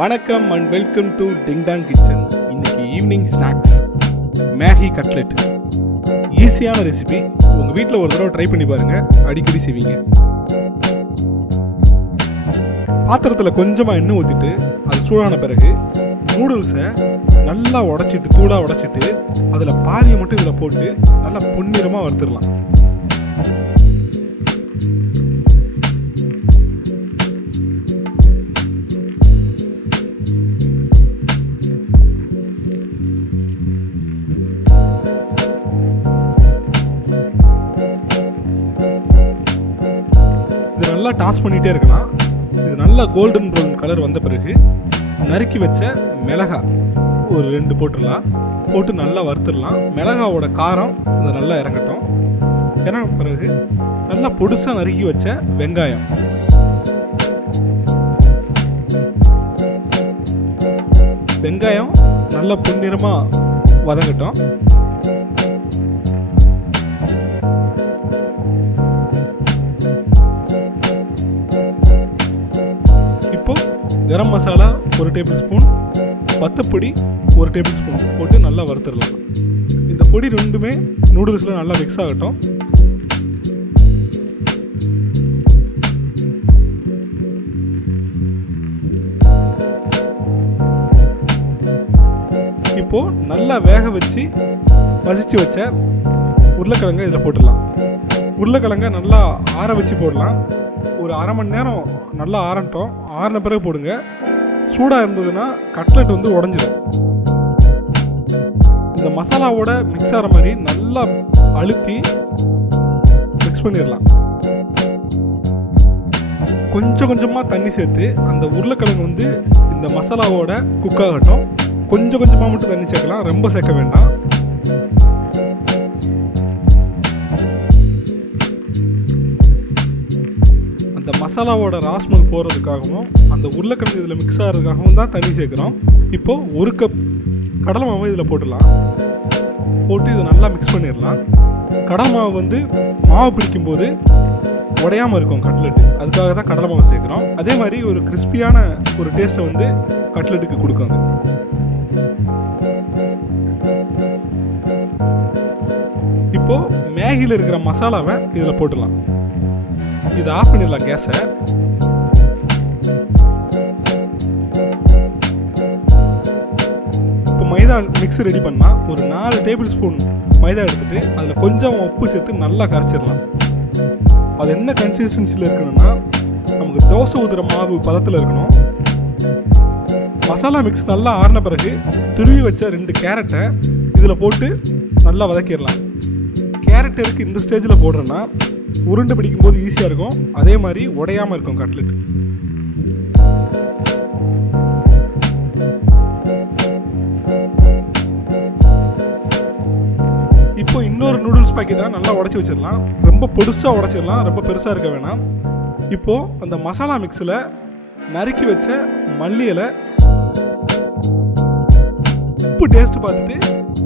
வணக்கம் and welcome to ding dong kitchen. இன்னைக்கு evening snacks Maggi cutlet. ஈஸியான ரெசிபி. உங்கள் வீட்டில் ஒரு தடவை ட்ரை பண்ணி பாருங்கள், அடிக்கடி செய்வீங்க. பாத்திரத்தில் கொஞ்சமாக எண்ணெய் ஊற்றிட்டு அது சூடான பிறகு நூடுல்ஸை நல்லா உடச்சிட்டு தூளாக உடச்சிட்டு அதில் பாதியை மட்டும் இதில் போட்டு நல்லா பொன்னிறமாக வறுத்துடலாம். நல்லா டாஸ் பண்ணிகிட்டே இருக்கலாம். இது நல்லா கோல்டன் ப்ரௌன் கலர் வந்த பிறகு நறுக்கி வச்ச மிளகாய் ஒரு 2 போட்டுடலாம். போட்டு நல்லா வறுத்துடலாம். மிளகாவோட காரம் அது நல்லா இறங்கட்டும். இறங்க பிறகு நல்லா பொடுசாக நறுக்கி வச்ச வெங்காயம், வெங்காயம் நல்லா பொன்னிறமாக வதங்கட்டும். கரம் மசாலா 1 டேபிள் ஸ்பூன், வத்தப்பொடி 1 டேபிள் ஸ்பூன் போட்டு நல்லா வறுத்துடலாம். இந்த பொடி ரெண்டுமே நூடுல்ஸில் நல்லா மிக்ஸ் ஆகட்டும். இப்போது நல்லா வேக வச்சு மசிச்சு வச்ச உருளைக்கிழங்கை இதில் போட்டுடலாம். உருளைக்கிழங்கை நல்லா ஆற வச்சு போடலாம். ஒரு அரை மணி நேரம் நல்லா ஆறட்டும். ஆறின பிறகு போடுங்க. சூடாக இருந்ததுன்னா கட்லெட் வந்து உடஞ்சிடும். இந்த மசாலாவோட மிக்ஸ் ஆகிற மாதிரி நல்லா அழுத்தி மிக்ஸ் பண்ணிடலாம். கொஞ்சம் கொஞ்சமாக தண்ணி சேர்த்து அந்த உருளைக்கிழங்கு வந்து இந்த மசாலாவோட குக் ஆகட்டும். கொஞ்சம் கொஞ்சமாக மட்டும் தண்ணி சேர்க்கலாம், ரொம்ப சேர்க்க வேண்டாம். அந்த மசாலாவோட ராஸ்மல் போகிறதுக்காகவும் அந்த உருளைக்கிழங்கு இதில் மிக்ஸ் ஆகிறதுக்காகவும் தான் தண்ணி சேர்க்குறோம். இப்போது 1 கப் கடலை மாவு இதில் போட்டுடலாம். போட்டு இதை நல்லா மிக்ஸ் பண்ணிடலாம். கடலை மாவு வந்து மாவு பிடிக்கும்போது உடையாமல் இருக்கும் கட்லெட்டு, அதுக்காக தான் கடலை மாவு சேர்க்குறோம். அதே மாதிரி ஒரு கிறிஸ்பியான ஒரு டேஸ்ட்டை வந்து கட்லெட்டுக்கு கொடுக்குங்க. இப்போது மேகியில் இருக்கிற மசாலாவை இதில் போட்டுடலாம். இதை ஆஃப் பண்ணிடலாம் கேஸை. இப்போ மைதா மிக்ஸ் ரெடி பண்ணால் ஒரு 4 டேபிள் ஸ்பூன் மைதா எடுத்துகிட்டு அதில் கொஞ்சம் உப்பு சேர்த்து நல்லா கரைச்சிடலாம். அது என்ன கன்சிஸ்டன்சியில் இருக்கணும்னா நமக்கு தோசை ஊதுற மாவு பதத்தில் இருக்கணும். மசாலா மிக்ஸ் நல்லா ஆறின பிறகு துருவி வச்ச 2 கேரட்டை இதில் போட்டு நல்லா வதக்கிடலாம். கேரட் இருக்குது இந்த ஸ்டேஜில் போடுறேன்னா உருண்டை பிடிக்கும்போது ஈஸியாக இருக்கும். அதே மாதிரி உடையாமல் இருக்கும் கட்லெட். இப்போ இன்னொரு நூடுல்ஸ் பாக்கெட்டை நல்லா உடச்சி வச்சிடலாம். ரொம்ப பொடுசாக உடச்சிடலாம், ரொம்ப பெருசாக இருக்க வேணாம். இப்போது அந்த மசாலா மிக்ஸில் நறுக்கி வச்ச மல்லி இலை, உப்பு டேஸ்ட் பார்த்துட்டு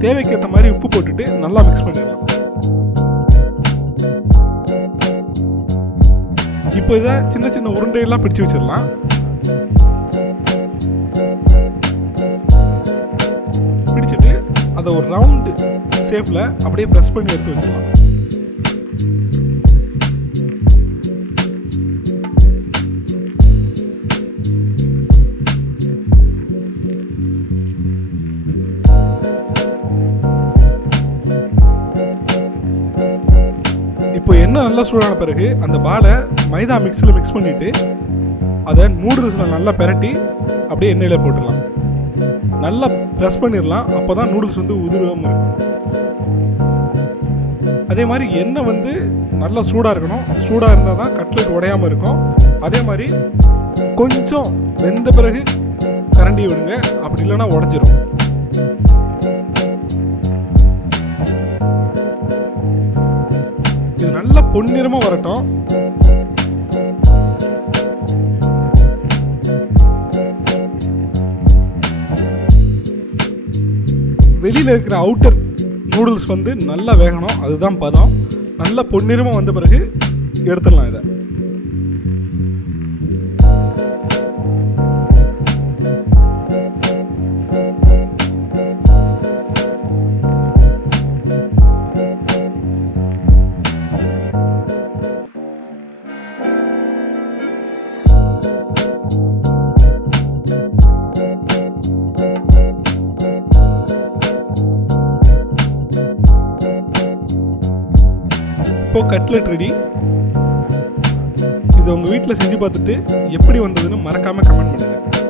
தேவைக்கேற்ற மாதிரி உப்பு போட்டுட்டு நல்லா மிக்ஸ் பண்ணிடலாம். இப்போ இதை சின்ன சின்ன உருண்டையெல்லாம் பிடிச்சி வச்சிடலாம். பிடிச்சிட்டு அதை ஒரு ரவுண்டு ஷேப்பில் அப்படியே ப்ரெஸ் பண்ணி எடுத்து வச்சிடலாம். இப்போ எண்ணெய் நல்லா சூடான பிறகு அந்த பாலை மைதா மிக்ஸில் மிக்ஸ் பண்ணிவிட்டு அதை நூடுல்ஸில் நல்லா பெரட்டி அப்படியே எண்ணெயில் போட்டுடலாம். நல்லா ப்ரெஸ் பண்ணிடலாம். அப்போ தான் நூடுல்ஸ் வந்து உதிராமல் இருக்கும். அதே மாதிரி எண்ணெய் வந்து நல்லா சூடாக இருக்கணும். சூடாக இருந்தால் தான் கட்லெட் உடையாமல் இருக்கும். அதே மாதிரி கொஞ்சம் வெந்த பிறகு கரண்டி விடுங்க, அப்படி இல்லைன்னா உடஞ்சிரும். இது நல்லா பொன்னிறமாக வரட்டும். வெளியில் இருக்கிற அவுட்டர் நூடுல்ஸ் வந்து நல்லா வேகணும், அதுதான் பதம். நல்லா பொன்னிறமாக வந்த பிறகு எடுத்துடலாம் இதை. இப்போது கட்லெட் ரெடி. இதை உங்கள் வீட்டில் செஞ்சு பார்த்துட்டு எப்படி வந்ததுன்னு மறக்காமல் கமெண்ட் பண்ணுங்கள்.